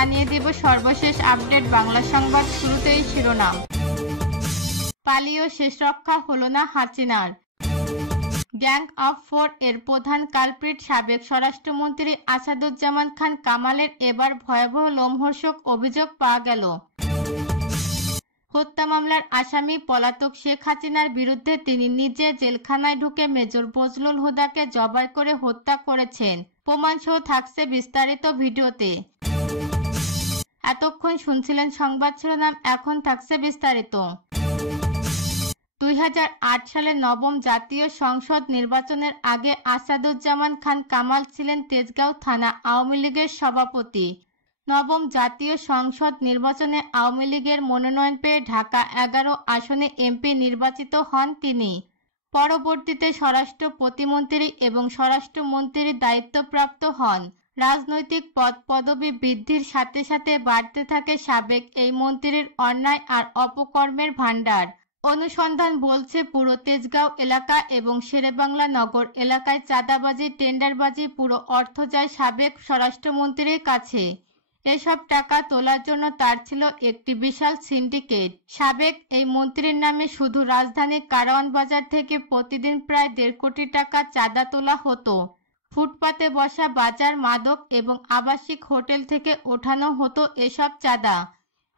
জানিয়ে দেব সর্বশেষ আপডেট বাংলা সংবাদ। শুরুতেই শিরোনাম। পালিয়েও শেষ রক্ষা হলো না হাসিনার। গ্যাং অফ 4 এর প্রধান কালপ্রিট সাবেক স্বরাষ্ট্রমন্ত্রী আসাদুজ্জামান খান কামালের এবার ভয়াবহ লোমহর্ষক অভিযোগ পাওয়া গেল। হত্যা মামলার আসামি পলাতক শেখ হাসিনার বিরুদ্ধে তিনি নিজে জেলখানায় ঢুকে মেজর বজলুল হুদাকে জবাই করে হত্যা করেছেন। প্রমাণসহ থাকছে বিস্তারিত ভিডিওতে। এতক্ষণ শুনছিলেন সংবাদ শিরোনাম, এখন থাকছে বিস্তারিত। 2008 সালে নবম জাতীয় সংসদ নির্বাচনের আগে আসাদুজ্জামান খান কামাল ছিলেন তেজগাঁও থানা আওয়ামী লীগের সভাপতি। নবম জাতীয় সংসদ নির্বাচনে আওয়ামী লীগের মনোনয়ন পেয়ে ঢাকা 11 আসনে এমপি নির্বাচিত হন তিনি। পরবর্তীতে স্বরাষ্ট্র প্রতিমন্ত্রী এবং স্বরাষ্ট্রমন্ত্রীর দায়িত্বপ্রাপ্ত হন। রাজনৈতিক পদ পদবি বৃদ্ধির সাথে সাথে বাড়তে থাকে সাবেক এই মন্ত্রীর অন্যায় আর অপকর্মের ভাণ্ডার। অনুসন্ধান বলছে পুরো তেজগাঁও এলাকা এবং শেরেবাংলা নগর এলাকায় চাঁদাবাজি, টেন্ডারবাজি, পুরো অর্থ যায় সাবেক স্বরাষ্ট্রমন্ত্রীর কাছে। এসব টাকা তোলার জন্য তার ছিল একটি বিশাল সিন্ডিকেট। সাবেক এই মন্ত্রীর নামে শুধু রাজধানীর কারওয়ান বাজার থেকে প্রতিদিন প্রায় 1.5 কোটি টাকা চাঁদা তোলা হতো। ফুটপাতে বসা বাজার, মাদক এবং আবাসিক হোটেল থেকে ওঠানো হতো এসব চাঁদা।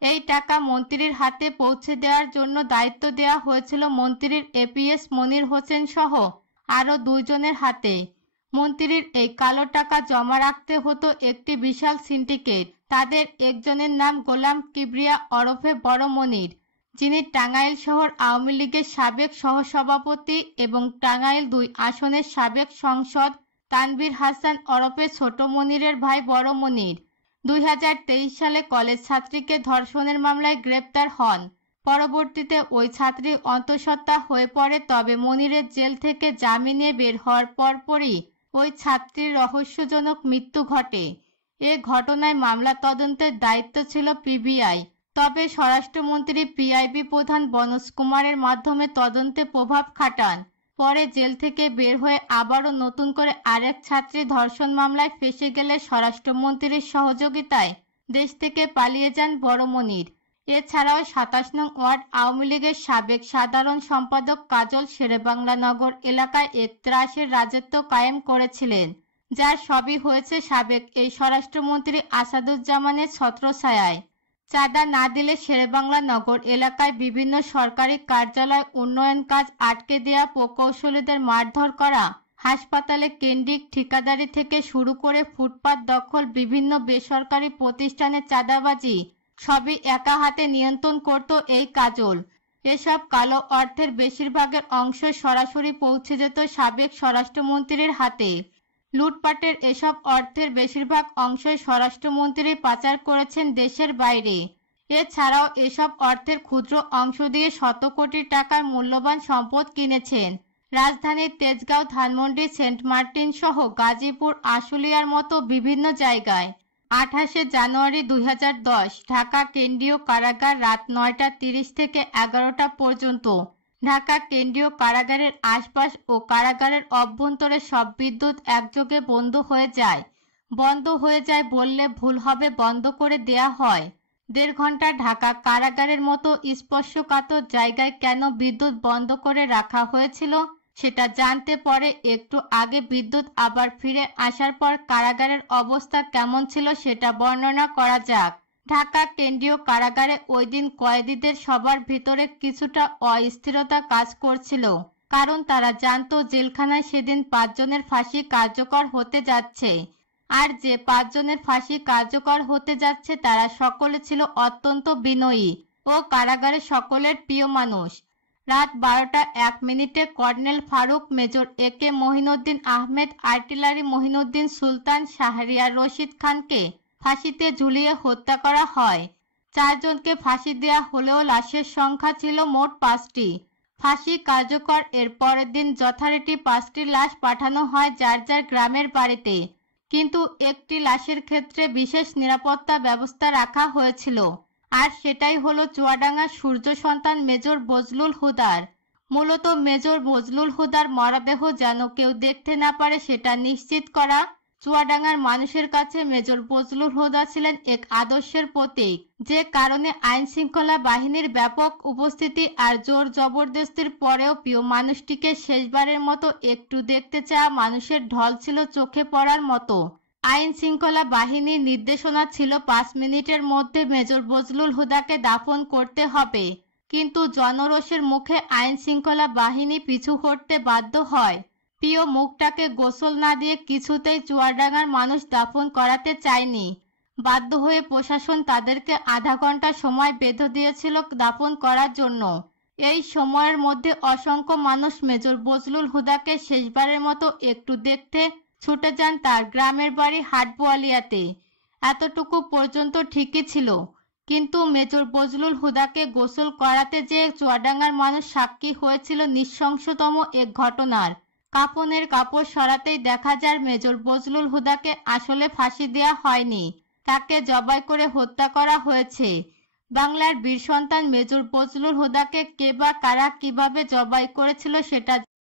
এই টাকা মন্ত্রীর হাতে পৌঁছে দেওয়ার জন্য দায়িত্ব দেওয়া হয়েছিল মন্ত্রীর এপিএস মনির হোসেন সহ আরও 2 জনের হাতে। মন্ত্রীর এই কালো টাকা জমা রাখতে হতো একটি বিশাল সিন্ডিকেট। তাদের একজনের নাম গোলাম কিবরিয়া ওরফে বড় মনির, যিনি টাঙ্গাইল শহর আওয়ামী লীগের সাবেক সহসভাপতি এবং টাঙ্গাইল 2 আসনের সাবেক সংসদ তানভীর হাসান ওরফে ছোট মনিরের ভাই বড় মনির। 2023 সালে কলেজ ছাত্রীকে ধর্ষণের মামলায় গ্রেপ্তার হন। পরবর্তীতে ওই ছাত্রী অন্তঃসত্ত্বা হয়ে পড়ে, তবে মনিরের জেল থেকে জামিনে বের হওয়ার পরপরই ওই ছাত্রীর রহস্যজনক মৃত্যু ঘটে। এ ঘটনায় মামলা তদন্তের দায়িত্ব ছিল পিবিআই, তবে স্বরাষ্ট্রমন্ত্রী পিআইবি প্রধান বনোজ কুমারের মাধ্যমে তদন্তে প্রভাব খাটান। পরে জেল থেকে বের হয়ে আবারও নতুন করে আরেক ছাত্রী ধর্ষণ মামলায় ফেঁসে গেলে স্বরাষ্ট্রমন্ত্রীর সহযোগিতায় দেশ থেকে পালিয়ে যান বড় মনির। এছাড়াও 27 নং ওয়ার্ড আওয়ামী লীগের সাবেক সাধারণ সম্পাদক কাজল শেরেবাংলা নগর এলাকায় এক ত্রাসের রাজত্ব কায়েম করেছিলেন, যার সবই হয়েছে সাবেক এই স্বরাষ্ট্রমন্ত্রী আসাদুজ্জামানের ছত্রছায়ায়। চাঁদা না দিলে শেরেবাংলা নগর এলাকায় বিভিন্ন সরকারি কার্যালয় উন্নয়ন কাজ আটকে দেয়া, প্রকৌশলীদের মারধর করা, হাসপাতালে কেন্দ্রিক ঠিকাদারি থেকে শুরু করে ফুটপাত দখল, বিভিন্ন বেসরকারি প্রতিষ্ঠানে চাঁদাবাজি সবই একা হাতে নিয়ন্ত্রণ করত এই কাজল। এসব কালো অর্থের বেশিরভাগের অংশ সরাসরি পৌঁছে যেত সাবেক স্বরাষ্ট্রমন্ত্রীর হাতে। লুটপাটের এসব অর্থের বেশিরভাগ অংশই স্বরাষ্ট্রমন্ত্রী পাচার করেছেন দেশের বাইরে। এছাড়াও এসব অর্থের ক্ষুদ্র অংশ দিয়ে শত কোটি টাকার মূল্যবান সম্পদ কিনেছেন। রাজধানীর তেজগাঁও, ধানমন্ডি, সেন্ট মার্টিন সহ গাজীপুর, আশুলিয়ার মতো বিভিন্ন জায়গায়। 28 জানুয়ারি 2010 ঢাকা কেন্দ্রীয় কারাগার রাত 9:30 থেকে 11টা পর্যন্ত। ঢাকা কেন্দ্রীয় কারাগারের আশপাশ ও কারাগারের অভ্যন্তরে সব বিদ্যুৎ একযোগে বন্ধ হয়ে যায়। বন্ধ হয়ে যায় বললে ভুল হবে, বন্ধ করে দেয়া হয়। 1.5 ঘন্টা ঢাকা কারাগারের মতো স্পর্শকাতর জায়গায় কেন বিদ্যুৎ বন্ধ করে রাখা হয়েছিল সেটা জানতে পরে একটু আগে বিদ্যুৎ আবার ফিরে আসার পর কারাগারের অবস্থা কেমন ছিল সেটা বর্ণনা করা যাক। ঢাকা কেন্দ্রীয় কারাগারে ওই দিন কয়েদিদের সবার ভিতরে কিছুটা অস্থিরতা কাজ করছিল, কারণ তারা জানতো জেলখানায় সেদিন 5 জনের ফাঁসি কার্যকর হতে যাচ্ছে। আর যে 5 জনের ফাঁসি কার্যকর হতে যাচ্ছে তারা সকলে ছিল অত্যন্ত বিনয়ী ও কারাগারে সকলের প্রিয় মানুষ। রাত 12:01 কর্নেল ফারুক, মেজর একে মহিনুদ্দিন আহমেদ, আর্টিলারি মহিনুদ্দিন সুলতান, শাহরিয়ার রশিদ খানকে ফাঁসিতে ঝুলিয়ে হত্যা করা হয়। 4 জনকে ফাঁসি দেয়া হলেও লাশের সংখ্যা ছিল মোট 5টি। ফাঁসি কার্যকর এর পরের দিন যথারীতি 5টি লাশ পাঠানো হয় যার যার গ্রামের বাড়িতে, কিন্তু একটি লাশের ক্ষেত্রে বিশেষ নিরাপত্তা ব্যবস্থা রাখা হয়েছিল, আর সেটাই হলো চুয়াডাঙ্গার সূর্য সন্তান মেজর বজলুল হুদার। মূলত মেজর বজলুল হুদার মরদেহ যেন কেউ দেখতে না পারে সেটা নিশ্চিত করা চুয়াডাঙ্গার মানুষের কাছে মেজর বজলুল হুদা ছিলেন এক আদর্শের প্রতীক, যে কারণে আইন শৃঙ্খলা বাহিনীর ব্যাপক উপস্থিতি আর জোর জবরদস্তির পরেও প্রিয় মানুষটিকে শেষবারের মতো একটু দেখতে চাওয়া মানুষের ঢল ছিল চোখে পড়ার মতো। আইন শৃঙ্খলা বাহিনীর নির্দেশনা ছিল 5 মিনিটের মধ্যে মেজর বজলুল হুদাকে দাফন করতে হবে, কিন্তু জনরোষের মুখে আইন শৃঙ্খলা বাহিনী পিছু হটতে বাধ্য হয়। প্রিয় মুখটাকে গোসল না দিয়ে কিছুতেই চুয়াডাঙ্গার মানুষ দাফন করাতে চায়নি। বাধ্য হয়ে প্রশাসন তাদেরকে আধা ঘন্টা সময় বেঁধে দিয়েছিল দাফন করার জন্য। এই সময়ের মধ্যে অসংখ্য মানুষ মেজর বজলুল হুদাকে শেষবারের মতো একটু দেখতে ছুটে যান তার গ্রামের বাড়ি হাটবোয়ালিয়াতে। এতটুকু পর্যন্ত ঠিকই ছিল, কিন্তু মেজর বজলুল হুদাকে গোসল করাতে যেয়ে চুয়াডাঙ্গার মানুষ সাক্ষী হয়েছিল নৃশংসতম এক ঘটনার। কাফনের কাপড় সরাতেই দেখা যায় মেজর বজলুল হুদাকে আসলে ফাঁসি দেওয়া হয়নি, তাকে জবাই করে হত্যা করা হয়েছে। বাংলার বীর সন্তান মেজর বজলুল হুদাকে কে বা কারা কিভাবে জবাই করেছিল সেটা